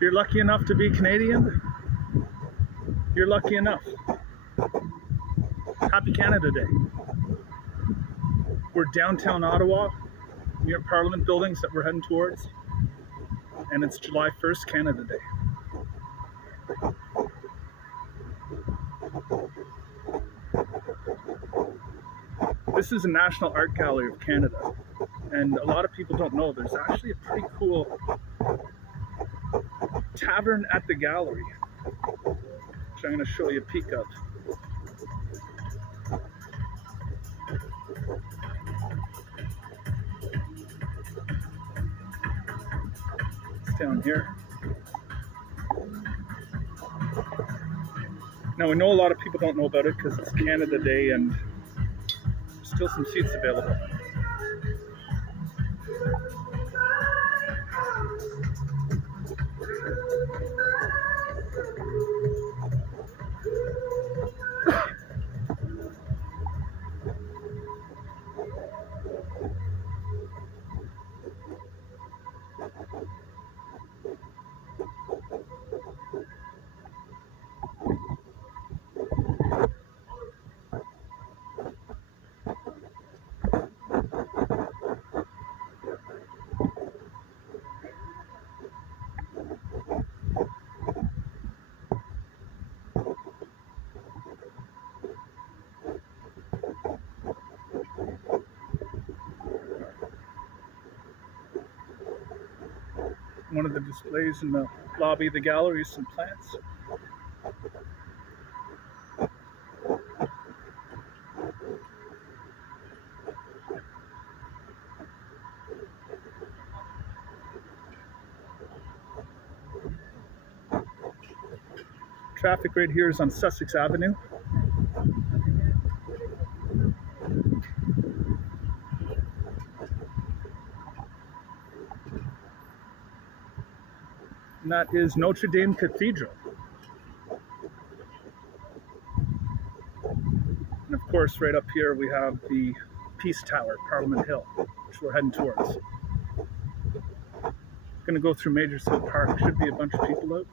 You're lucky enough to be Canadian? You're lucky enough. Happy Canada Day. We're downtown Ottawa, near Parliament buildings that we're heading towards, and it's July 1st, Canada Day. This is a National Art Gallery of Canada, and a lot of people don't know there's actually a pretty cool tavern at the gallery, which I'm going to show you a peek of. It's down here. Now, I know a lot of people don't know about it because it's Canada Day and there's still some seats available. One of the displays in the lobby of the gallery is some plants. Traffic right here is on Sussex Avenue. And that is Notre Dame Cathedral. And of course, right up here we have the Peace Tower, Parliament Hill, which we're heading towards. Gonna go through Majorsfield Park. Should be a bunch of people out.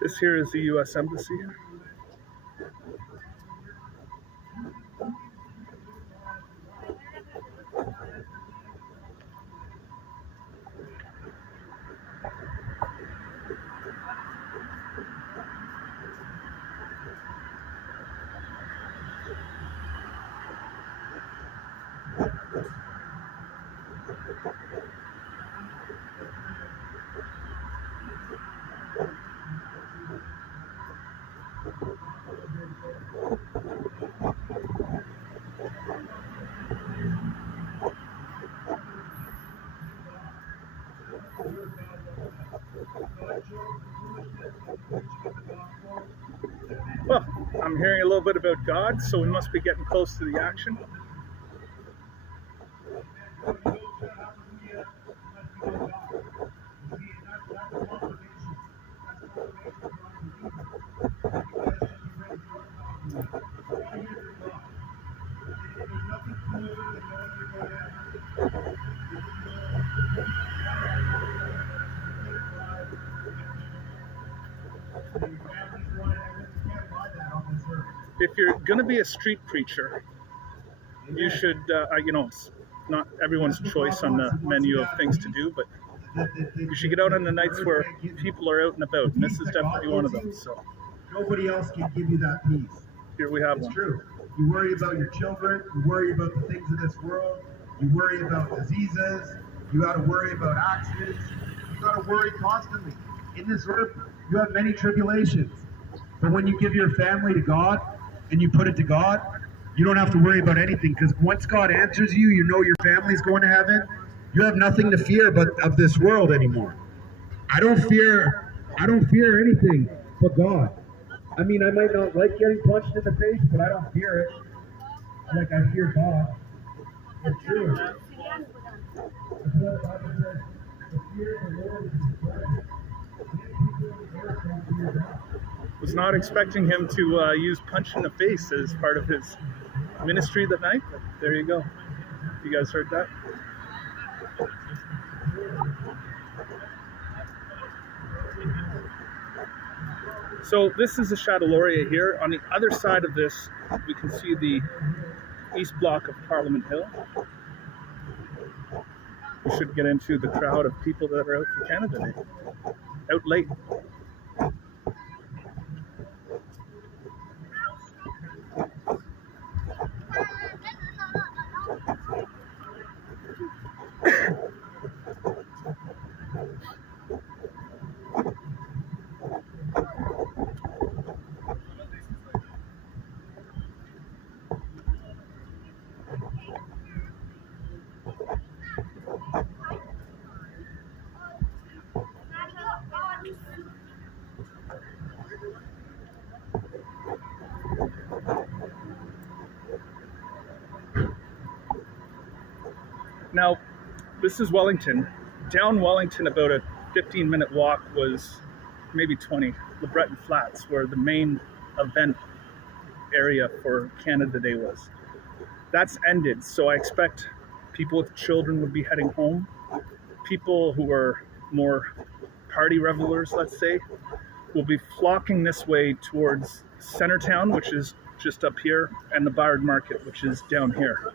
This here is the U.S. Embassy. Well, I'm hearing a little bit about God, so we must be getting close to the action. If you're going to be a street preacher, you should, it's not everyone's choice on the menu of things to do, but you should get out on the nights where people are out and about, and this is definitely one of them. So nobody else can give you that peace. Here we have it's one. True. You worry about your children, you worry about the things of this world, you worry about diseases, you got to worry about accidents, you got to worry constantly. In this earth, you have many tribulations. But when you give your family to God and you put it to God, you don't have to worry about anything, because once God answers you, you know your family's going to heaven. You have nothing to fear but of this world anymore. I don't fear anything but God. I mean, I might not like getting punched in the face, but I don't fear it. Like I fear God. It's true. Was not expecting him to use punch in the face as part of his ministry that night, but there you go. You guys heard that? So this is the Chateau Laurier here. On the other side of this, we can see the east block of Parliament Hill. We should get into the crowd of people that are out for Canada Day. Out late. Now, this is Wellington. Down Wellington, about a 15-minute walk was maybe 20, the Breton Flats, where the main event area for Canada Day was. That's ended, so I expect people with children would be heading home. People who are more party revelers, let's say, will be flocking this way towards Centertown, which is just up here, and the ByWard Market, which is down here.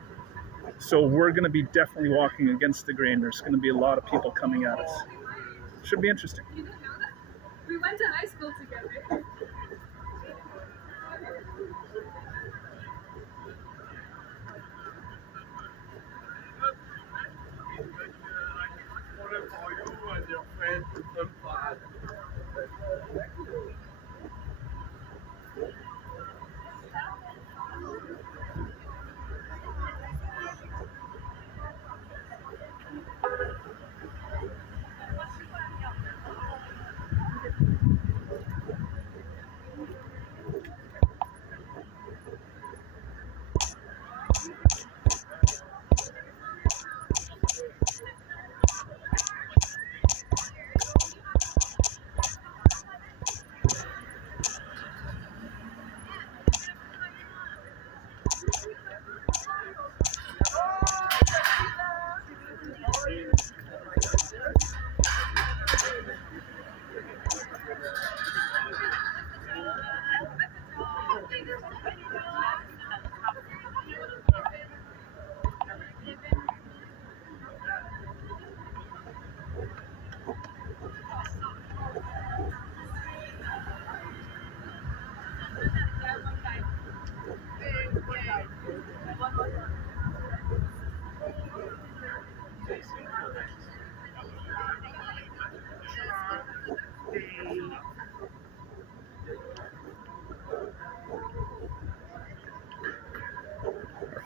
So we're going to be definitely walking against the grain. There's going to be a lot of people coming at us. Should be interesting. You didn't know that? We went to high school together.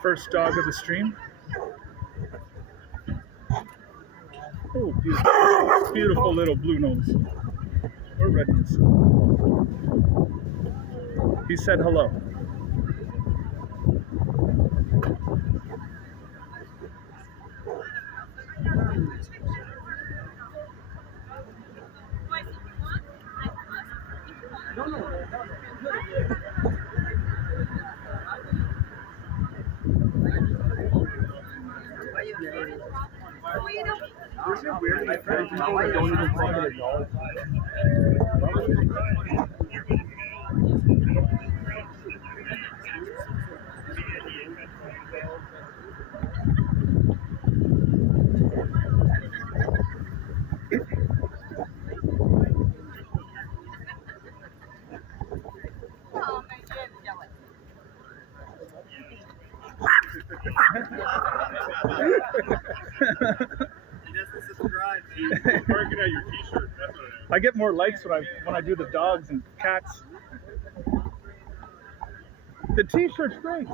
First dog of the stream. Oh, beautiful, beautiful little blue nose or red nose. He said hello. I get more likes when I do the dogs and cats. The t-shirt's great.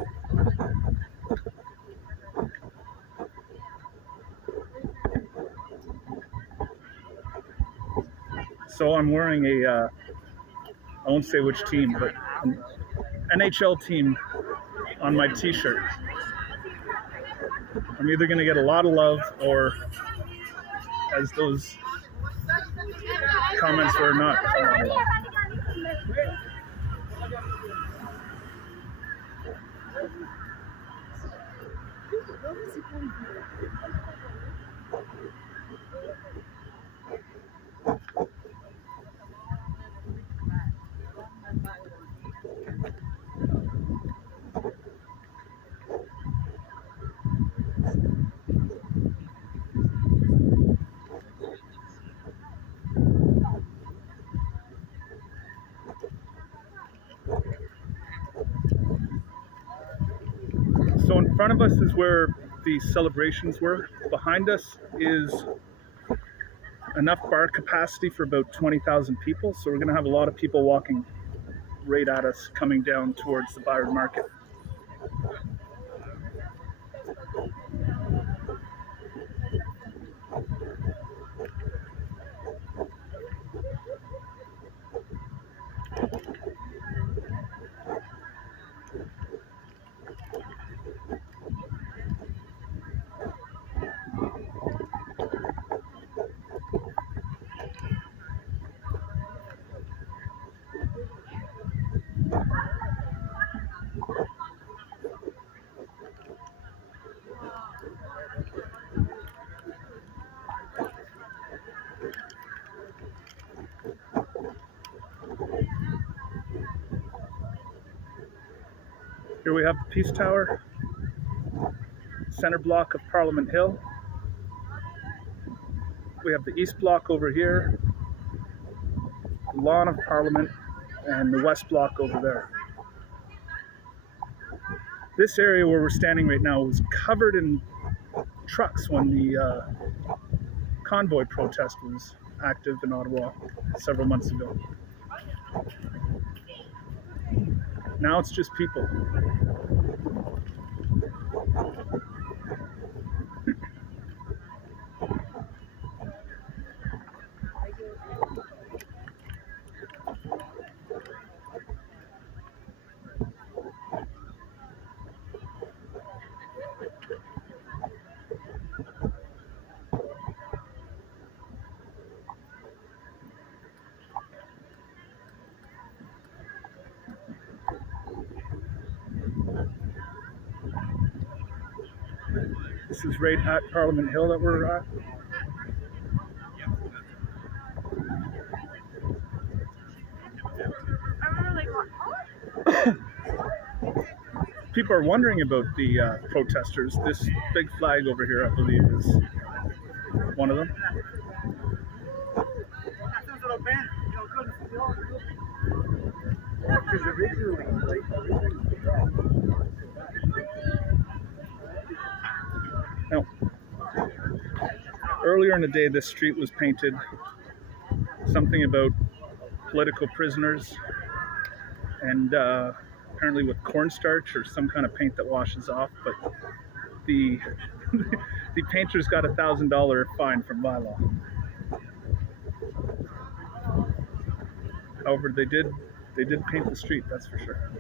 So I'm wearing I won't say which team, but an NHL team on my t-shirt. I'm either going to get a lot of love, or as those comments were, not a lot of love. So in front of us is where the celebrations were. Behind us is enough bar capacity for about 20,000 people. So we're going to have a lot of people walking right at us coming down towards the ByWard Market. Here we have the Peace Tower, center block of Parliament Hill. We have the East Block over here, the lawn of Parliament, and the West Block over there. This area where we're standing right now was covered in trucks when the convoy protest was active in Ottawa several months ago. Now it's just people. This is right at Parliament Hill that we're at. People are wondering about the protesters. This big flag over here, I believe, is one of them. Now, earlier in the day, this street was painted something about political prisoners, and apparently with cornstarch or some kind of paint that washes off. But the the painters got a $1,000 fine from bylaw. However, they did paint the street, that's for sure.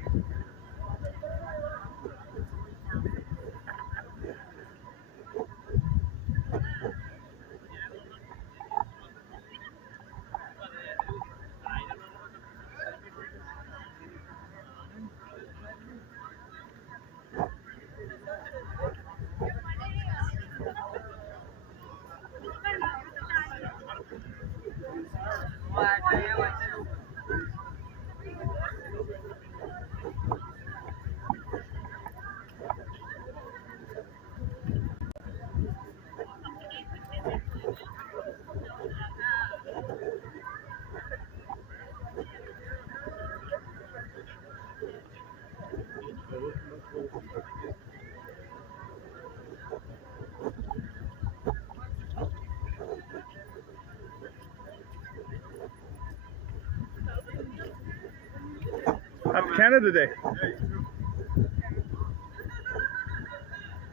Happy Canada Day.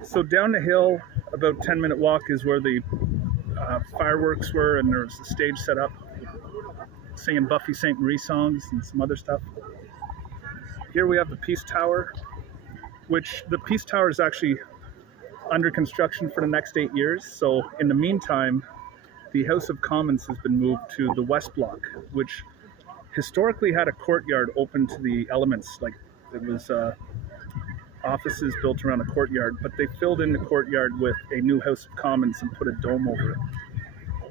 So down the hill, about 10-minute walk, is where the fireworks were, and there was a stage set up, singing Buffy St. Marie songs and some other stuff. Here we have the Peace Tower, which the Peace Tower is actually under construction for the next 8 years. So in the meantime, the House of Commons has been moved to the West Block, which historically had a courtyard open to the elements. Like it was offices built around a courtyard, but they filled in the courtyard with a new House of Commons and put a dome over it.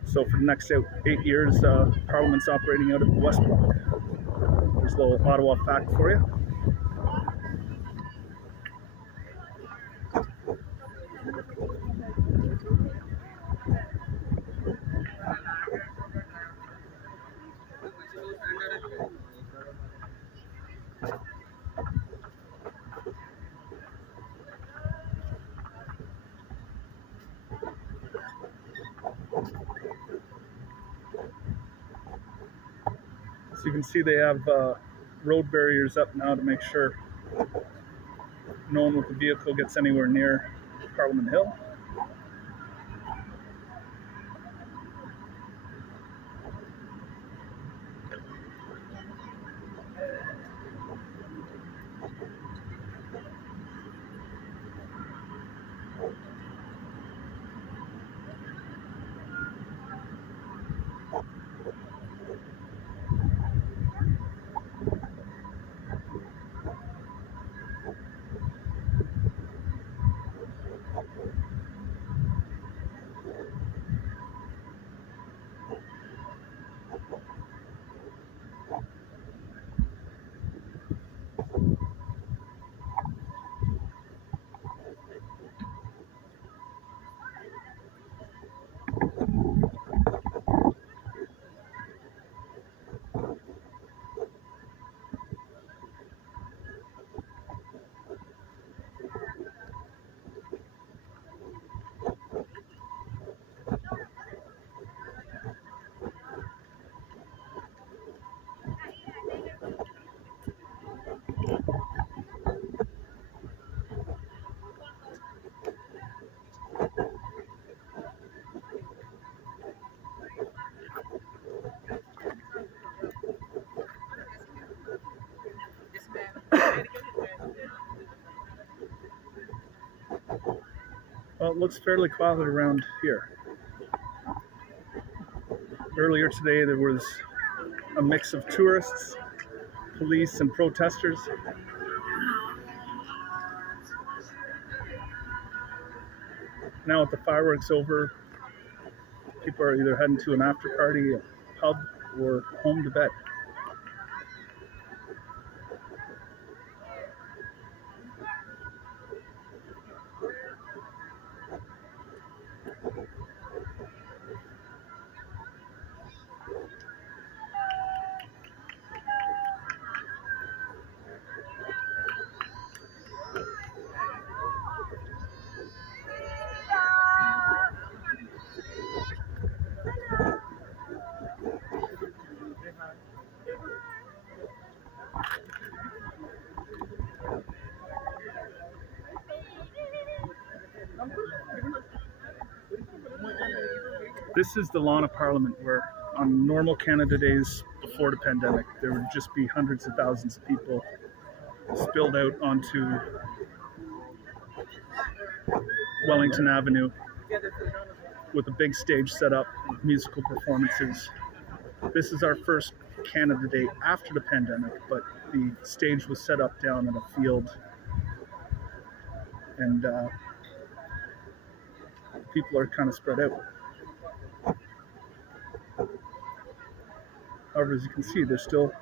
So for the next 8 years, Parliament's operating out of the West Block. There's a little Ottawa fact for you. So you can see they have road barriers up now to make sure no one with a vehicle gets anywhere near Parliament Hill. Well, it looks fairly quiet around here. Earlier today, there was a mix of tourists, police, and protesters. Now with the fireworks over, people are either heading to an after party, a pub, or home to bed. This is the lawn of Parliament, where on normal Canada days before the pandemic, there would just be hundreds of thousands of people spilled out onto Wellington Avenue with a big stage set up, with musical performances. This is our first Canada Day after the pandemic, but the stage was set up down in a field, and people are kind of spread out. However, as you can see, there's still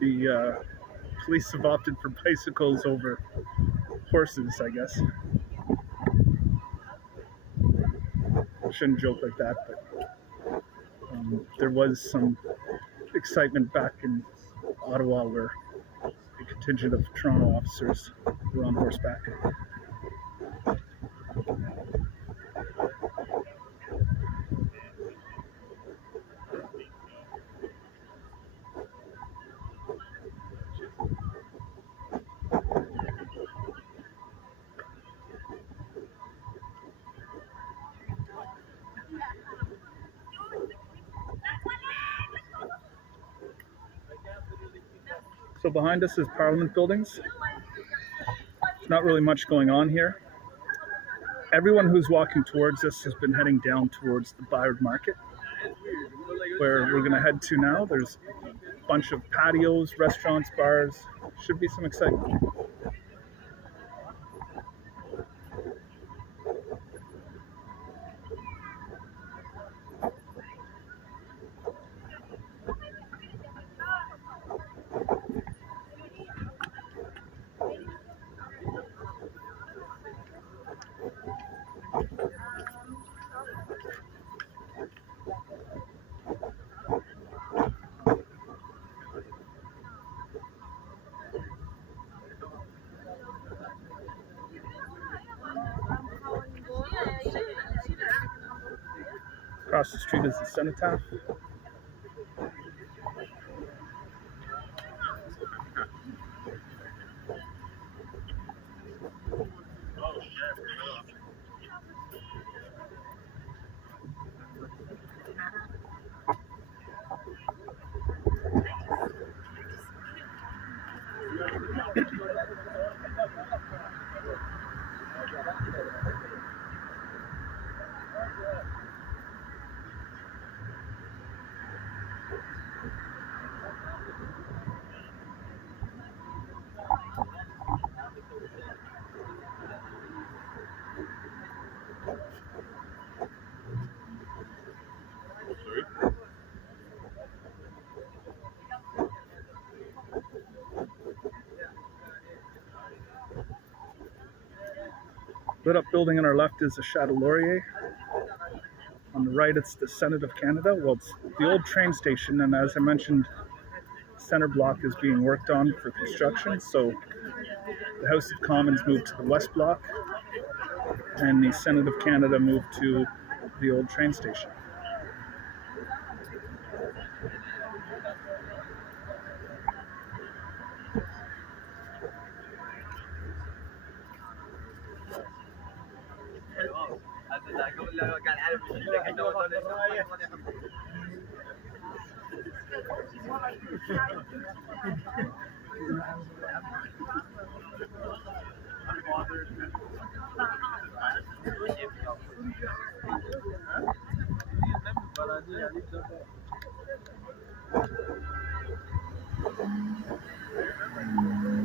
the police have opted for bicycles over horses, I guess. I shouldn't joke like that, but there was some excitement back in Ottawa where a contingent of Toronto officers were on horseback. So behind us is Parliament buildings. There's not really much going on here. Everyone who's walking towards us has been heading down towards the ByWard Market, where we're going to head to now. There's a bunch of patios, restaurants, bars. Should be some excitement. Across the street is the cenotaph. Lit up building on our left is the Chateau Laurier. On the right, it's the Senate of Canada. Well, it's the old train station, and as I mentioned, center block is being worked on for construction. So the House of Commons moved to the West Block, and the Senate of Canada moved to the old train station.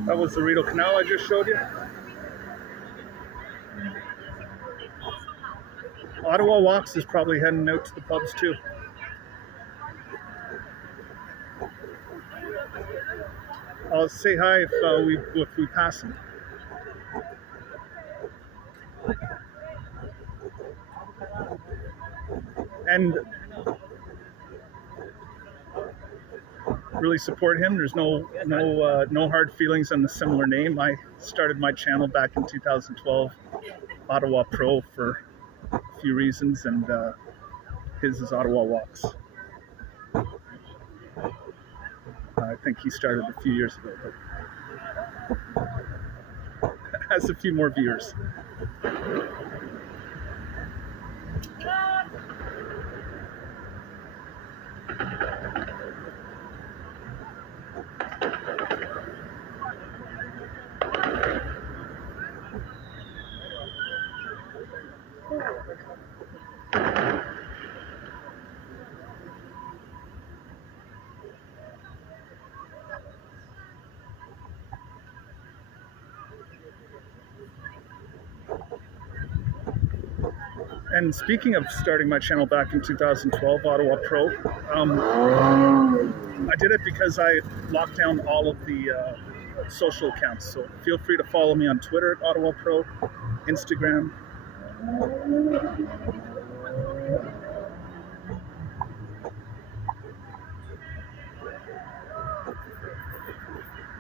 That was the Rideau Canal I just showed you. Ottawa Walks is probably heading out to the pubs too. I'll say hi if we pass them. And really support him. There's no hard feelings on the similar name. I started my channel back in 2012, OttawaPro, for a few reasons, and his is Ottawa Walks. I think he started a few years ago, but has a few more viewers. And speaking of starting my channel back in 2012, OttawaPro, I did it because I locked down all of the social accounts. So feel free to follow me on Twitter at OttawaPro, Instagram.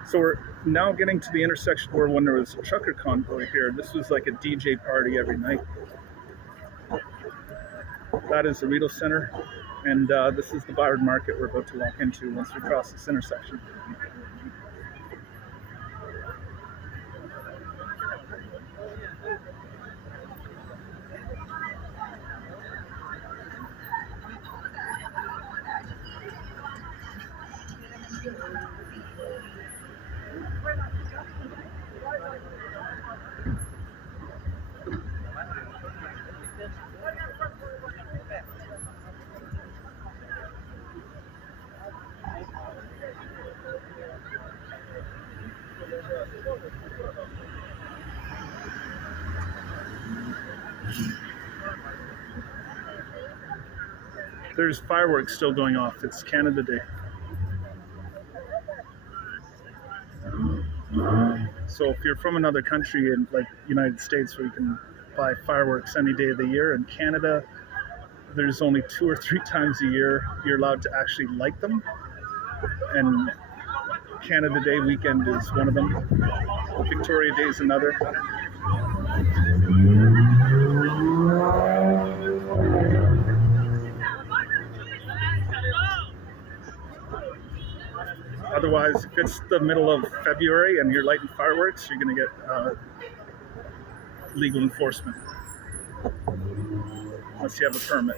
So we're now getting to the intersection where when there was a trucker convoy here, this was like a DJ party every night. That is the Rideau Center, and this is the ByWard Market we're about to walk into once we cross this intersection. There's fireworks still going off. It's Canada Day. So if you're from another country in like United States where you can buy fireworks any day of the year, in Canada there's only 2 or 3 times a year you're allowed to actually light them, and Canada Day weekend is one of them. Victoria Day is another. Otherwise, if it's the middle of February and you're lighting fireworks, you're going to get legal enforcement unless you have a permit.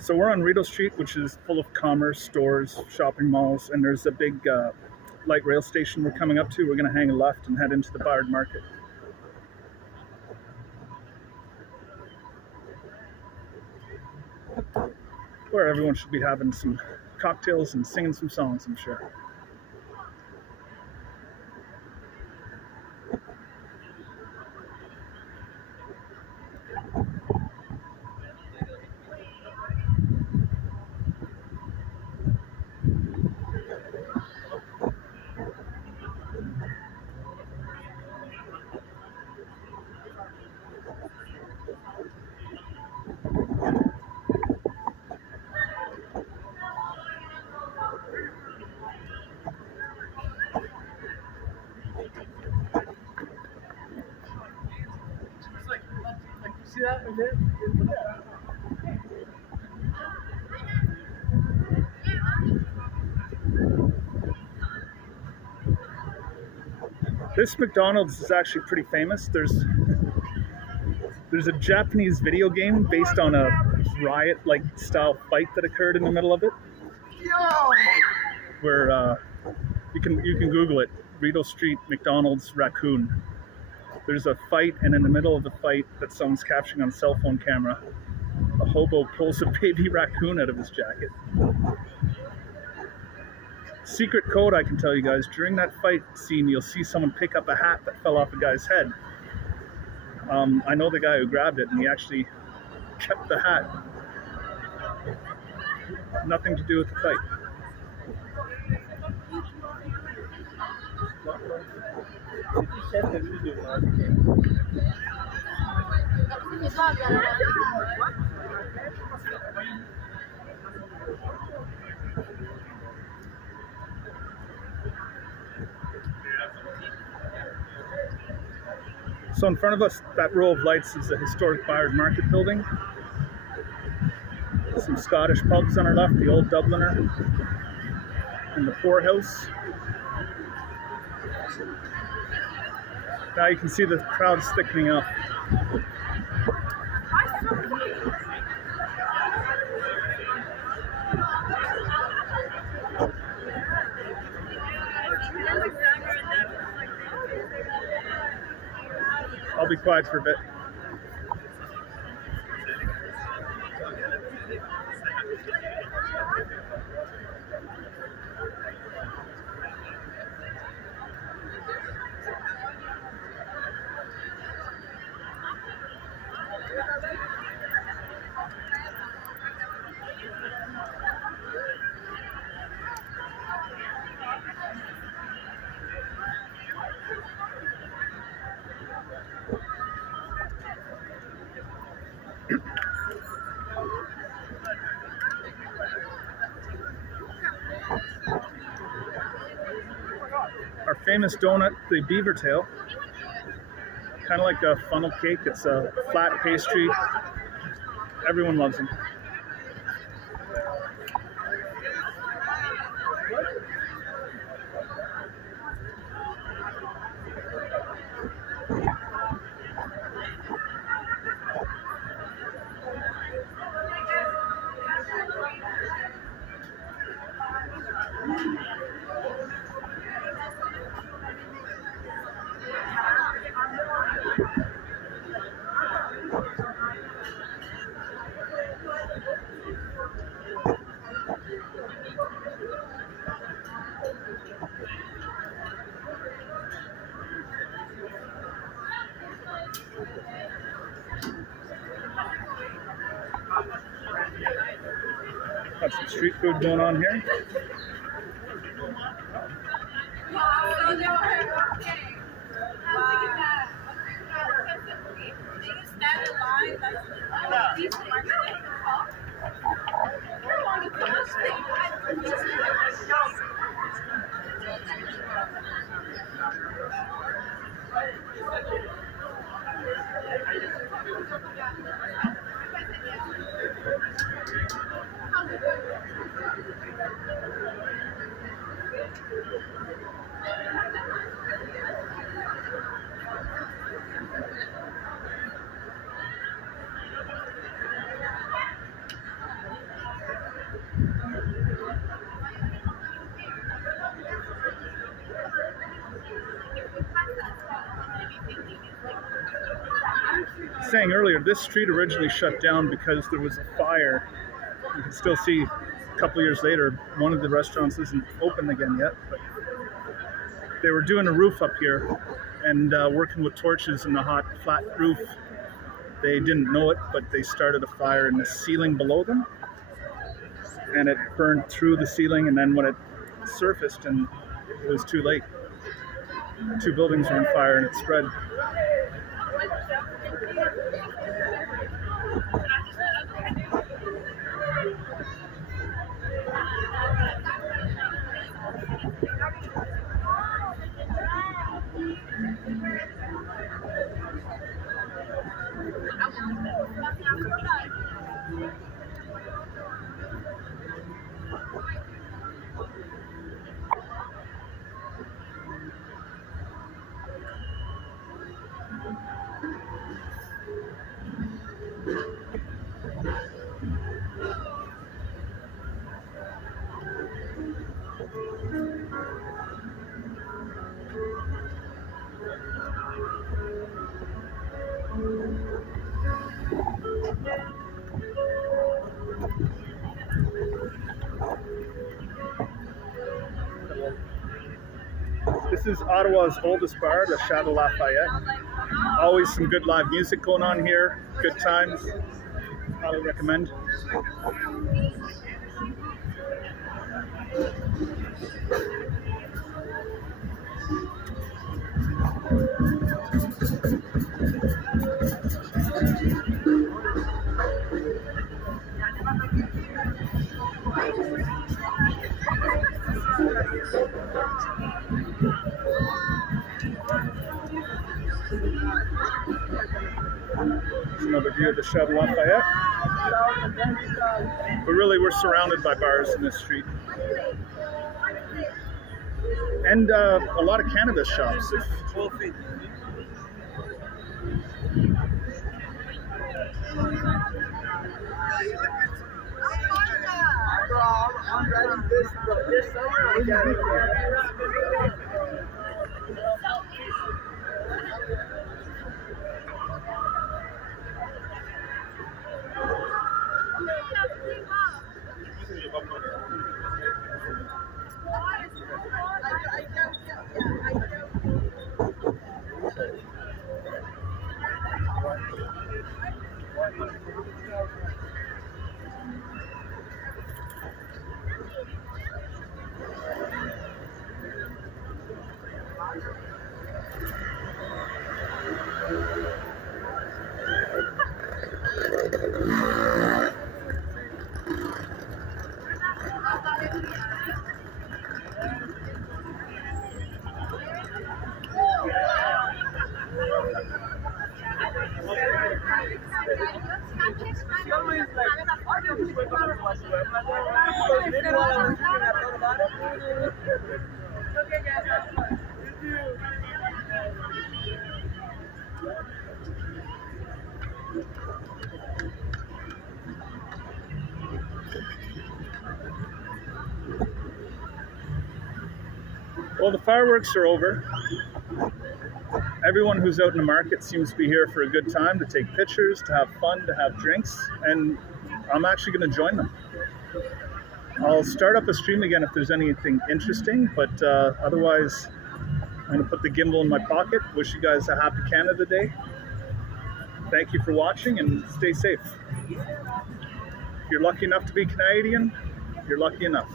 So we're on Rideau Street, which is full of commerce, stores, shopping malls, and there's a big light rail station we're coming up to. We're going to hang a left and head into the ByWard Market. Where everyone should be having some cocktails and singing some songs, I'm sure. See that right there? This McDonald's is actually pretty famous. There's a Japanese video game based on a riot-like style fight that occurred in the middle of it. Where you can Google it. Rideau Street McDonald's Raccoon. There's a fight, and in the middle of the fight that someone's capturing on cell phone camera, a hobo pulls a baby raccoon out of his jacket. Secret code, I can tell you guys, during that fight scene, you'll see someone pick up a hat that fell off a guy's head. I know the guy who grabbed it, and he actually kept the hat. Nothing to do with the fight. So in front of us, that row of lights is the historic ByWard Market building. Some Scottish pubs on our left, the Old Dubliner and the Poorhouse. Now you can see the crowd's thickening up. I'll be quiet for a bit. famous donut, the beaver tail. Kind of like a funnel cake. It's a flat pastry. Everyone loves them. Got some street food going on here. Saying earlier, this street originally shut down because there was a fire. You can still see a couple of years later, one of the restaurants isn't open again yet, but they were doing a roof up here and working with torches in the hot flat roof. They didn't know it, but they started a fire in the ceiling below them, and it burned through the ceiling, and then when it surfaced, and it was too late. 2 buildings were on fire and it spread. This is Ottawa's oldest bar, the Chateau Lafayette. Always some good live music going on here, good times. Highly recommend. Another view of the Chateau Lafayette. But really, we're surrounded by bars in this street. And a lot of cannabis shops. I'm ready this summer. I got it. Okay, guys, have fun. Well, the fireworks are over. Everyone who's out in the market seems to be here for a good time, to take pictures, to have fun, to have drinks, and I'm actually going to join them. I'll start up a stream again if there's anything interesting, but otherwise I'm going to put the gimbal in my pocket. Wish you guys a happy Canada Day. Thank you for watching and stay safe. If you're lucky enough to be Canadian, you're lucky enough.